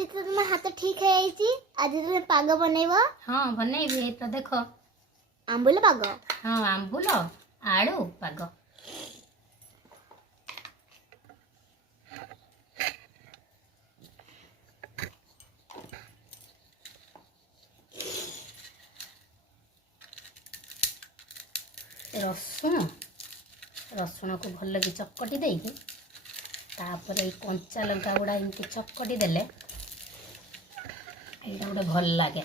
आज तो तुम हाथ ठीक है आज तुम पाग बनैब। हाँ बनैबी तो देख आंबुल पाग। हाँ आंबुल आलू पाग। रसुण को भल लगे चकटी देकी तापर ये कंचा लंका गुड़ा एमती चकटी देले यहाँ गोटे भल लगे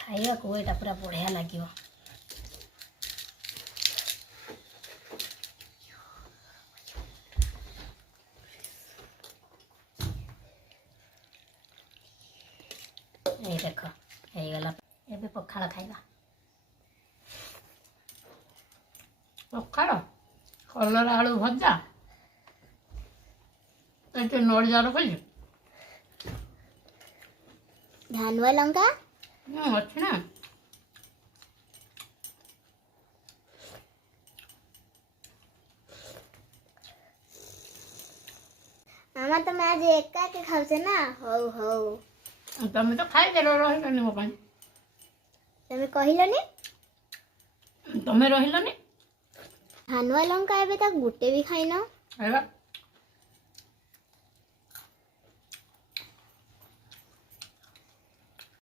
खाइबा को यहाँ पूरा बढ़िया लगे। ये देख गला ए पखाड़ खाइबा पखाड़ कलर आलू भजा ये नड़िया रखी धानुआ लंका अच्छी ना मामा तुम आज एका के खाऊचे ना। हो हो तुम तो खाई देल रही मो तुम कहलनी तुम रही धानुआ लंका एबे तक गुटे भी खाइना। खाइबा